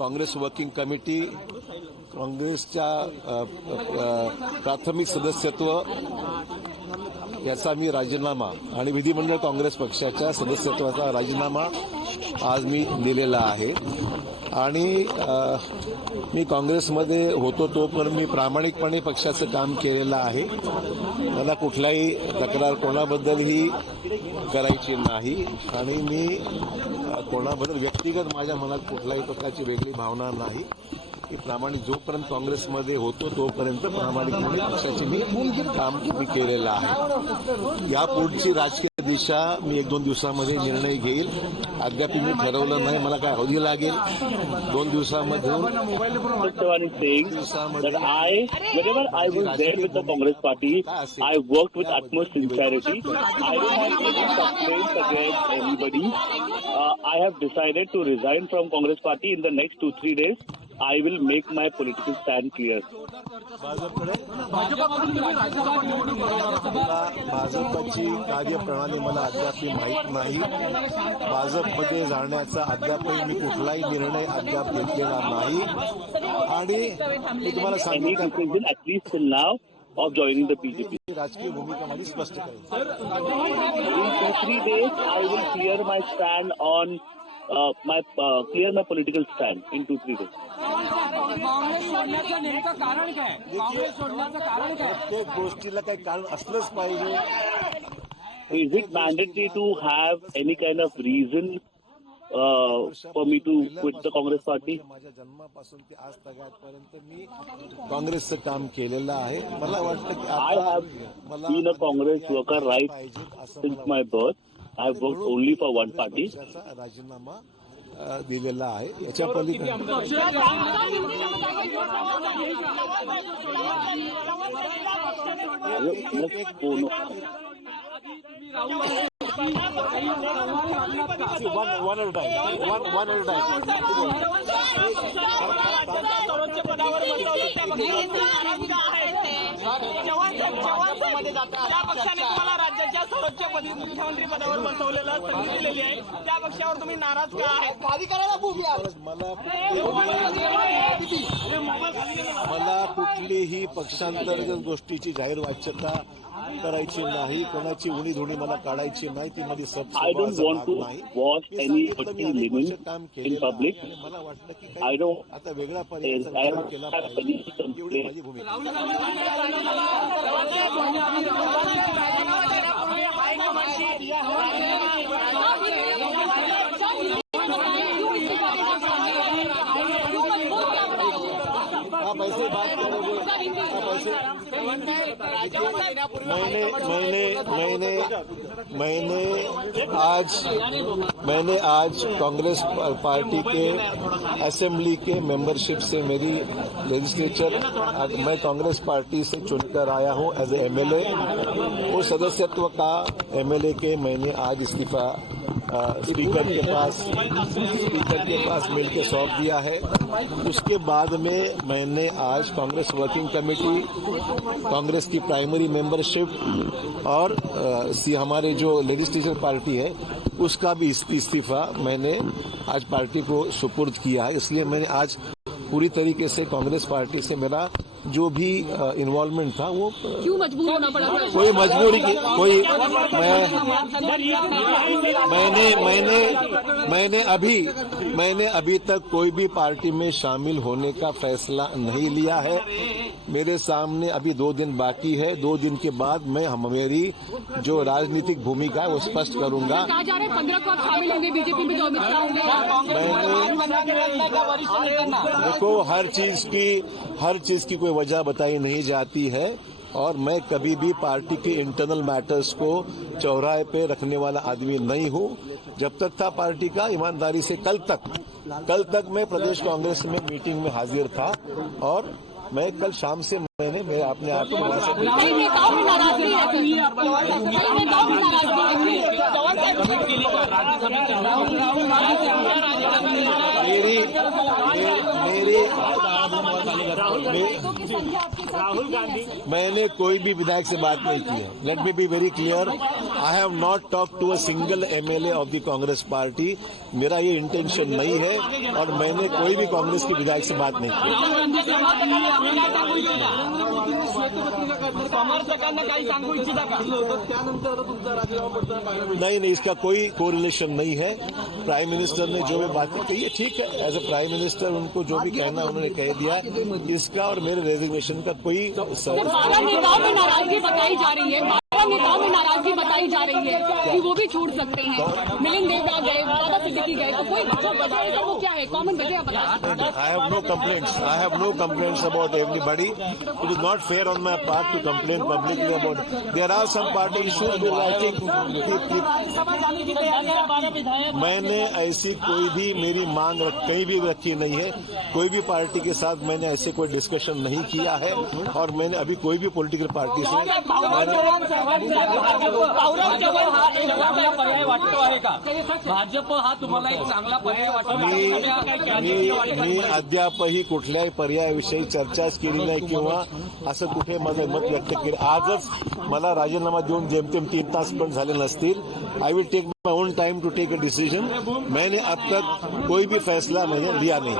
Congress working committee, काँग्रेसच्या प्राथमिक सदस्यत्व याचा मी राजीनामा आणि विधिमंडळ काँग्रेस पक्षाच्या सदस्यत्वाचा राजीनामा आज मी दिलेला आहे. आणि मी काँग्रेसमध्ये होतो तोपर्यंत मी प्रामाणिकपणे पक्षाचं काम केलेलं आहे. मला कुठलाही तक्रार कोणाबद्दलही करायची नाही आणि मी कोणाबद्दल व्यक्तिगत माझ्या मनात कुठल्याही प्रकारची वेगळी भावना नाही. मी प्रामाणिक जोपर्यंत काँग्रेसमध्ये होतो तोपर्यंत प्रामाणिकपणे पक्षाचे मी काम केलेलं आहे. यापुढची राजकीय दिशा मी 1-2 दिवसामध्ये निर्णय घेईल. अद्याप मी ठरवलं नाही. मला काय अवधी लागेल 2 दिवसामध्ये. Whenever I was there with the Congress party, I worked with utmost sincerity. I don't have any complaints against anybody. I have decided to resign from Congress party in the next 2-3 days. I will make my political stand clear. भाजपची कार्यप्रणाली मला अद्याप माहीत नाही. भाजपमध्ये जाण्याचा अद्यापही मी कुठलाही निर्णय अद्याप घेतलेला नाही. आणि मी तुम्हाला सांगितलं at least till now of joining the BJP. राजकीय भूमिका माझी स्पष्ट करेल. In 2-3 days, I will clear my stand on clear my political stand in 2-3 days. Congress सोडण्याचं नेमकं कारण काय? काँग्रेस सोडण्याचं कारण काय? प्रत्येक गोष्टीला काही कारण असलंच पाहिजे. Is it mandatory to have any kind of reason for me to quit the Congress party? माझ्या जन्मापासून ते आज तगायतपर्यंत मी काँग्रेसचं काम केलेलं आहे. मला वाटतं की I have been a Congress worker right since my birth. I have worked only for one party. राजीनामा दिलेला आहे. याच्या पलीकडे one at a time. सर्वोच्च पदावर ज्या पक्षाने तुम्हाला राज्याच्या सर्वोच्च मुख्यमंत्री पदावर बसवलेलं संधी दिलेली आहे त्या पक्षावर तुम्ही नाराज का आहे? मला कुठलीही पक्षांतर्गत गोष्टीची जाहीर वाच्यता करायची नाही. कोणाची उणीधुणी मला काढायची नाही. ती माझी I don't want to wash any dirty linen in public. मला वाटतं की I don't. आता वेगळा I पर्याय don't केला have पाहिजे. any एवढी माझी complaint. भूमिका. पैसे बात करोगे पैसे मैंने आज कांग्रेस पार्टी के असेंबली के मेंबरशिप से मेरी लेजिस्लेचर मैं कांग्रेस पार्टी से चुनकर आया हूं एज ए एमएलए. वो सदस्यत्व का एमएलए के मैंने आज इस्तीफा स्पीकर के पास मिलकर सौंप दिया है. उसके बाद में मैंने आज कांग्रेस वर्किंग कमेटी, कांग्रेस की प्राइमरी मेंबरशिप और हमारे जो लेजिस्लेचर पार्टी है उसका भी इस्तीफा मैंने आज पार्टी को सुपुर्द किया है. इसलिए मैंने आज पूरी तरीके से कांग्रेस पार्टी से मेरा जो भी इन्वॉल्वमेंट था वो क्यों मजबूर होना पड़ा? कोई मजबूरी की कोई मैंने अभी तक कोई भी पार्टी में शामिल होने का फैसला नहीं लिया है. मेरे सामने अभी 2 दिन बाकी है. 2 दिन के बाद मैं मेरी जो राजनीतिक भूमिका है वो स्पष्ट करूंगा. 15 को आप शामिल होंगे बीजेपी में, तो अमित शाह होंगे. देखो हर चीज की कोई वजह बताई नहीं जाती है और मैं कभी भी पार्टी के इंटरनल मैटर्स को चौराहे पे रखने वाला आदमी नहीं हूं. जब तक था पार्टी का ईमानदारी से कल तक मैं प्रदेश कांग्रेस में मीटिंग में हाजिर था और मैं कल शाम से मैंने अपने आप को राहुल गांधी मैंने कोई भी विधायक से बात नहीं की है. Let me be very clear, I have not talk to a single MLA of the Congress party. मेरा ये इंटेंशन नहीं है और मैंने कोई भी कांग्रेस के विधायक से बात नहीं की. समर्थकांना काही सांगू इच्छिता का? नहीं, इसका कोई कोरिलेशन नहीं है. प्राइम मिनिस्टर ने जो भी बातें कही है ठीक है. एज अ प्राइम मिनिस्टर उनको जो भी कहना उन्होंने कह दिया. इसका और मेरे रेजिग्नेशन का कोई बारह नेताओं में नाराजगी बताई जा रही है. 12 नेताओं में नाराजगी बताई जा रही है कि वो भी छोड़ सकते हैं. मिलिंद देवरा गए, बाबा सिद्दीकी गए, तो कोई वजह है वो क्या है? कॉमन वजह बता. I have no complaints. I have no complaints about anybody. It is not fair on my part to complain publicly about. There are some party issues where I think मैंने ऐसी कोई भी मेरी मांग कहीं भी रखी नहीं है. कोई भी पार्टी के साथ मैंने ऐसे कोई डिस्कशन नहीं किया है और मैंने अभी कोई भी पॉलिटिकल पार्टी से पर्याय वाटतो आहे का? भाजप हा तुम्हाला एक चांगला पर्याय वाटतो? मी अद्यापही कुठल्याही पर्यायाविषयी चर्चाच केली नाही किंवा असं कुठे माझं मत व्यक्त केलं. आजच मला राजीनामा देऊन जेमतेम 3 तास पण झाले नसतील. I will take my own time to take a decision. मैंने अब तक कोई भी फैसला नहीं लिया नहीं.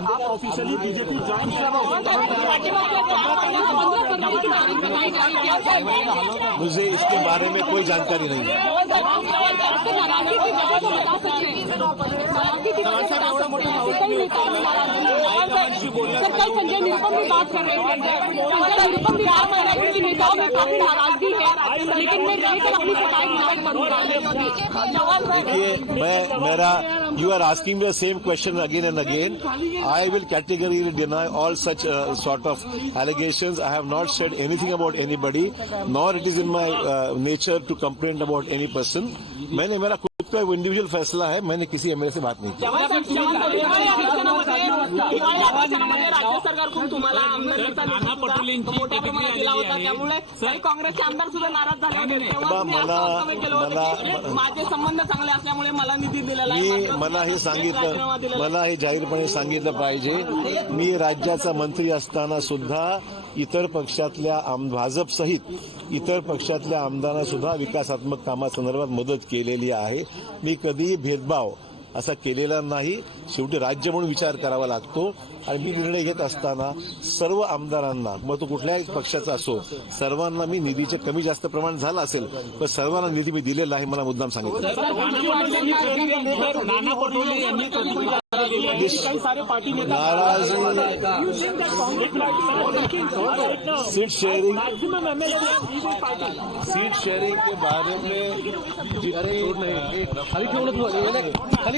आप ऑफिशियली बीजेपी ज्वाइन मुझे इसके बारे में कोई जानकारी नहीं है. सर, कल संजय निरुपम भी बात कर रहे थे. संजय निरुपम भी बात कर रहे थे कि नेताओं में काफी नाराजगी है, लेकिन मैं रहकर अपनी शिकायत नहीं करूंगा. देखिए, मेरा you are asking me the same question again and again. I will categorically deny all such sort of allegations. I have not said anything about anybody, nor it is in my nature to complain about any person. मैंने मेरा खुद का individual फैसला है. मैंने किसी MLA से बात नहीं की. राज्य सरकारकडून तुम्हाला आमदारांचा दिला होता, त्यामुळे काँग्रेसचे आमदार सुद्धा नाराज झाले होते. तेव्हा माझे संबंध चांगले असल्यामुळे मला निधी दिलेला आहे. मला हे जाहीरपणे सांगितलं पाहिजे. मी राज्याचा मंत्री असताना सुद्धा इतर पक्षातल्या भाजप सहित इतर पक्षातल्या आमदारांना सुद्धा विकासात्मक कामासंदर्भात मदत केलेली आहे. मी कधीही भेदभाव असा केलेला नाही. शेवटी राज्य म्हणून विचार करावा लागतो आणि मी निर्णय घेत असताना सर्व आमदारांना, मग तो कुठल्याही पक्षाचा असो, सर्वांना मी निधीचे कमी जास्त प्रमाण झालं असेल पण सर्वांना निधी मी दिलेला आहे. मला मुद्दाम सांगितलं. नाना पटोले यांनी सीट शेयरिंग के बारे में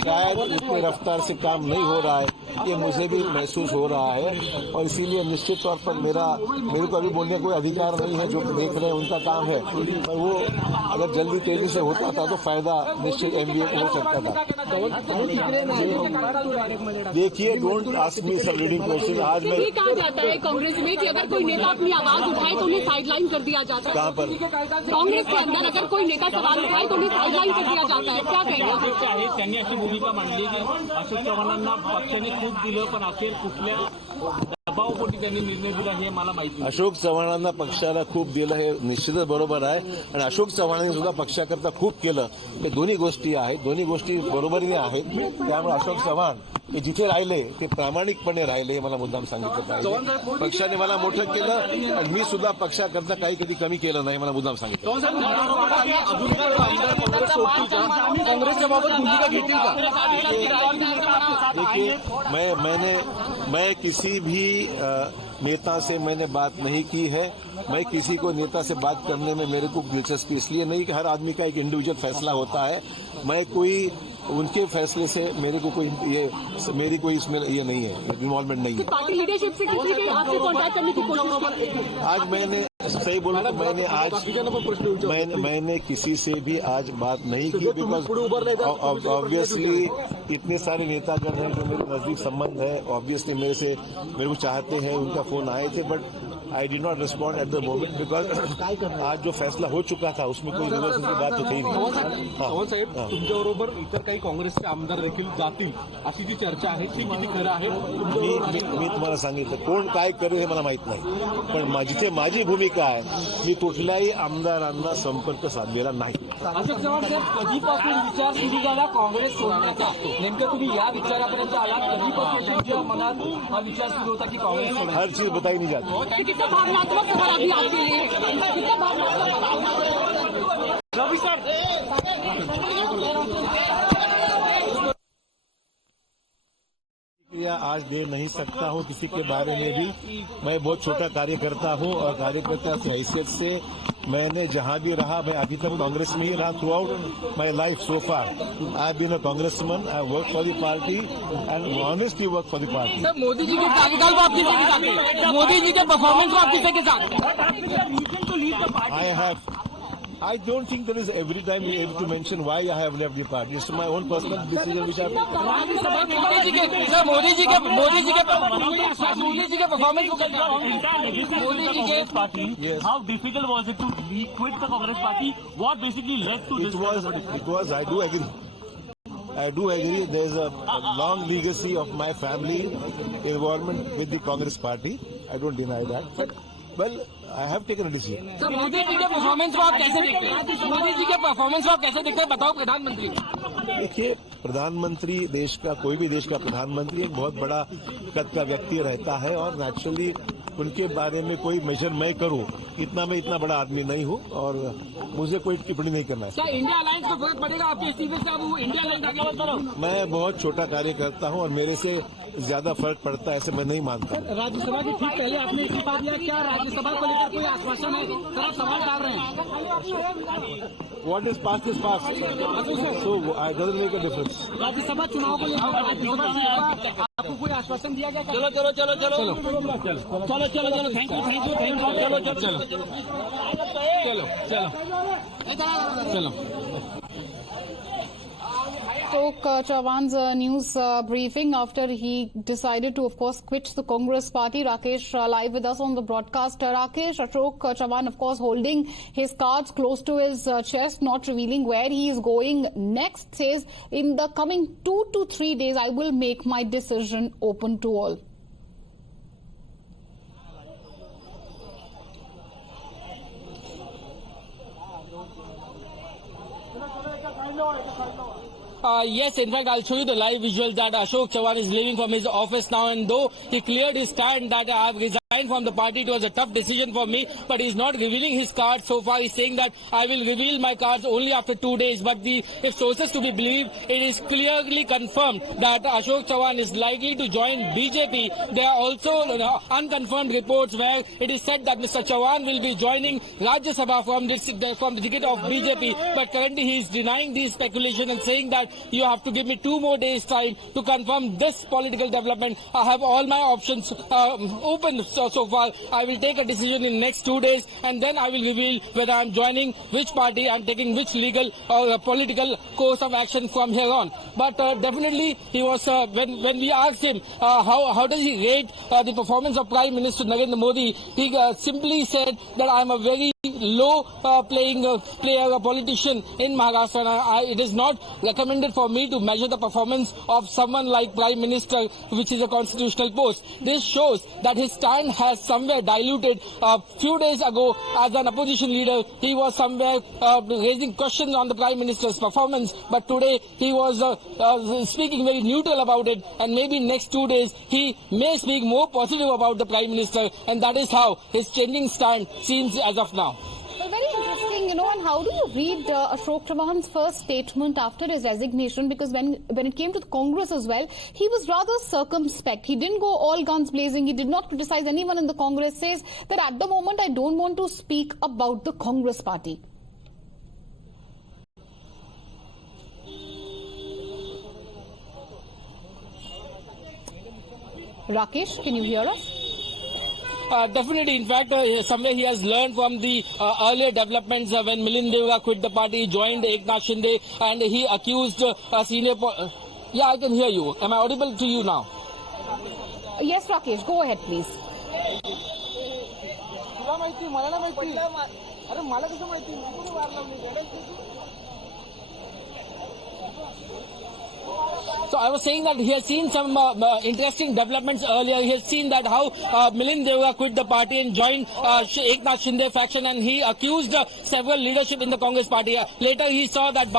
शायद इतनी रफ्तार से काम नहीं हो रहा है, ये मुझे भी महसूस हो रहा है. और इसीलिए निश्चित तौर पर मेरे को अभी बोलने का कोई अधिकार नहीं है. जो देख रहे हैं उनका काम है, पर वो अगर जल्दी तेजी से होता था तो फायदा निश्चित एमबीए को हो सकता था. देखिए, don't ask me some leading question. आज मैं कहा जाता है कांग्रेस में कि अगर कोई नेता अपनी आवाज उठाए तो उन्हें साइडलाइन कर दिया जाता है. कहाँ पर? कांग्रेस के अंदर अगर कोई नेता सवाल उठाए तो उन्हें साइडलाइन कर दिया जाता है. क्या कहेंगे? त्यांनी अशी भूमिका मांडली की अशोक चव्हाणांना पक्षाने खूप दिलं पण अखेर कुठल्या दबावपोटी त्यांनी निर्णय दिला हे मला माहिती. अशोक चव्हाणांना पक्षाला खूप दिलं हे निश्चितच बरोबर आहे आणि अशोक चव्हाणांनी सुद्धा पक्षाकरता खूप केलं. हे दोन्ही गोष्टी आहेत. दोन्ही गोष्टी बरोबरीने आहेत. त्यामुळे अशोक चव्हाण हे जिथे राहिले ते प्रामाणिकपणे राहिले हे मला मुद्दाम सांगितलं पाहिजे. पक्षाने मला मोठं केलं आणि मी सुद्धा पक्षाकरता काही कधी कमी केलं नाही. मला मुद्दाम सांगितलं. काँग्रेसच्या बाबत भूमिका घेतील का? देखिए, मैं किसी भी नेता से मैंने बात नहीं की है. मैं किसी को नेता से बात करने में मेरे को दिलचस्पी इसलिए नहीं कि हर आदमी का एक इंडिविजुअल फैसला होता है. मैं कोई उनके फैसले से मेरी कोई इसमें ये नहीं है, इन्वॉल्वमेंट नहीं है. पार्टी लीडरशिप से किसी के आपसे कॉन्टैक्ट करने की कोशिश की? आज मैंने सही बोला, मैंने किसी से भी आज बात नहीं की. बिकॉज ऑब्वियसली इतने सारे नेतागण हैं जो मेरे नजदीक संबंध है, ऑब्वियसली मेरे को चाहते हैं. उनका फोन आए थे, but I did not respond at the moment because आज जो फैसला हो चुका था उसमें कोई रिवर्सल की बात तो थी नहीं. चव्हाण साहेब, तुमच्याबरोबर इतर काही काँग्रेसचे आमदार देखील जातील अशी जी चर्चा आहे ती किती खरं आहे? मी तुम्हाला सांगितलं कोण काय करेल हे मला माहित नाही, पण जिथे माझी भूमिका आहे मी कुठल्याही आमदारांना संपर्क साधलेला नाही. अशोक चव्हाण साहेब, कधीपासून विचार सुरू झाला काँग्रेस सोडण्याचा? नेमकं तुम्ही या विचारापर्यंत आलात, कधीपासून तुमच्या मनात हा विचार सुरू होता की काँग्रेस सोडायची? हर चीज बताई नहीं जाती. कितना भावनात्मक सफर अभी आपके लिए, कितना भावनात्मक रवि सर, या आज दे नहीं सकता हूँ किसी के बारे में भी. मैं बहुत छोटा कार्यकर्ता हूँ और कार्यकर्ता की हैसियत से मैंने जहाँ भी रहा, मैं अभी तक कांग्रेस में ही रहा throughout my life so far. I been a congressman, I work for the party and honestly work for the party. Sir, Modi ji के कार्यकाल को आप किसी के साथ हैं? मोदी जी के परफॉर्मेंस को आप किसी के साथ? I don't think there is every time you able to mention why I have left the party. It's my own personal decision which I have taken. Modi ji के परफॉर्मेंस को Moदी ji के party. Yes. How difficult was it to quit the Congress party? What basically led to this? Because I do agree. There is a long legacy of my family involvement with the Congress party. I don't deny that. But, well, I have taken a decision. Sir, Modi ji के performance को आप कैसे देखते हैं? मोदी जी के performance को आप कैसे देखते हैं? बताओ प्रधानमंत्री. देखिए, प्रधानमंत्री देश का, कोई भी देश का प्रधानमंत्री एक बहुत बड़ा कद का व्यक्ति रहता है और नेचुरली उनके बारे में कोई मेजर मैं करूं, मैं इतना बड़ा आदमी नहीं हूं और मुझे कोई टिप्पणी नहीं करना है. क्या इंडिया अलायंस को फर्क पड़ेगा आपके इस्तीफे से? अब वो इंडिया अलायंस आगे बढ़ता रहो. मैं बहुत छोटा कार्यकर्ता हूं और मेरे से ज्यादा फर्क पड़ता है ऐसे मैं नहीं मानता. राज्यसभा के ठीक पहले आपने इस्तीफा दिया, क्या राज्यसभा को लेकर कोई आश्वासन है? सर, आप सवाल डाल रहे हैं. What is past is past. So it doesn't make a difference. Rajya Sabha चुनाव को लेकर आपको कोई आश्वासन दिया गया? चलो चलो चलो चलो चलो चलो चलो चलो थैंक यू चलो चलो चलो चलो चलो. Ashok Chauhan's news briefing after he decided to, of course, quit the Congress party. Rakesh live with us on the broadcast. Rakesh, Ashok Chauhan, of course, holding his cards close to his chest, not revealing where he is going next, says in the coming 2 to 3 days, I will make my decision open to all. Yes, in fact, I'll show you the live visuals that Ashok Chauhan is leaving from his office now, and though he cleared his stand that I have resigned from the party, it was a tough decision for me, but he's not revealing his cards so far. He's saying that I will reveal my cards only after 2 days, but if sources to be believed, it is clearly confirmed that Ashok Chauhan is likely to join BJP. There are also unconfirmed reports where it is said that Mr. Chauhan will be joining Rajya Sabha from the ticket of BJP, but currently he is denying these speculations and saying that you have to give me 2 more days time to confirm this political development. I have all my options open so far. I will take a decision in the next 2 days, and then I will reveal whether I am joining which party and taking which legal or political course of action from here on. But definitely he was, when we asked him how does he rate the performance of Prime Minister Narendra Modi, he simply said that I am a very low player, a politician in Maharashtra, and it is not recommended for me to measure the performance of someone like Prime Minister, which is a constitutional post. This shows that his stand has somewhere diluted. A few days ago, as an opposition leader, he was somewhere raising questions on the Prime Minister's performance, but today he was speaking very neutral about it, and maybe next 2 days he may speak more positive about the Prime Minister, and that is how his changing stand seems as of now. Well, very interesting, and how do you read Ashok Chauhan's first statement after his resignation? Because when it came to the Congress as well, he was rather circumspect. He didn't go all guns blazing. He did not criticize anyone in the Congress. Says that at the moment, I don't want to speak about the Congress party. Rakesh, can you hear us? Definitely. In fact, somewhere he has learned from the earlier developments when Milind Deora quit the party, joined Eknath Shinde, and he accused senior... Yeah, I can hear you. Am I audible to you now? Yes, Rakesh, go ahead, please. माहिती मला ना माहिती अरे मला कसं माहिती मी कोणी वार लावली So I was saying that he has seen some interesting developments earlier. He has seen that how Milind Deora quit the party and joined Eknath Shinde faction, and he accused several leadership in the Congress party. Later he saw that